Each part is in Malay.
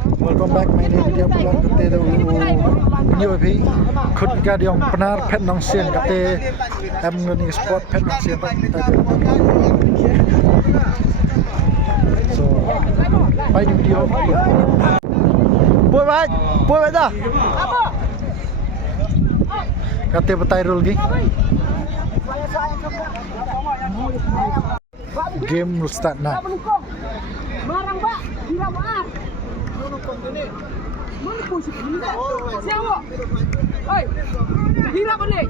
Welcome back my name video pulang kete tu new pi khut ka diong penar Phet nangsiang kete em ngani sport Phet nangsiang so by the video boy dah kate batai rule gi game will start now. Marang ba, hira ba? Mana posisi ini? Siapa? Oi, hira ba ni?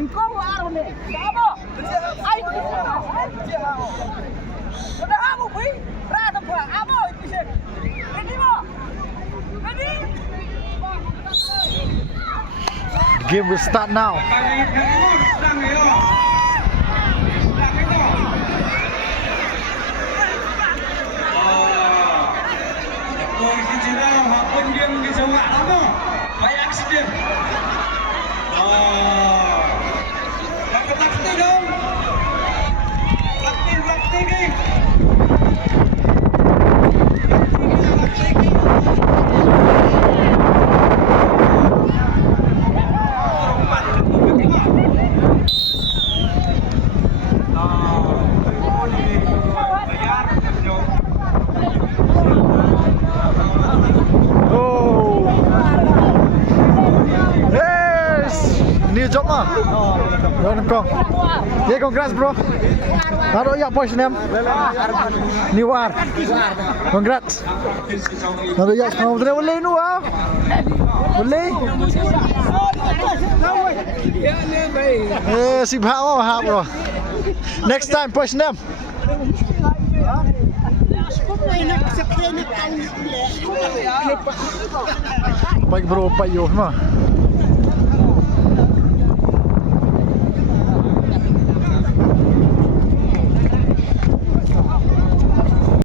Engkau arah ni? Siapa? Ai. Sudah kamu pi? Rata apa? Apa itu sih? Ready ba? Ready? Game will start now. Cái sông lạ lắm đó, phải accident. Lắc tay đâu? Lắc tay đi. New job mah. Jangan kong. Yeah, congrats bro. Baru ya poin nem. New war. Congrats. Baru ya sekarang boleh boleh nu ah. Boleh. Si bhao ha bro. Next time poin nem. Baik bro, pak yo mah.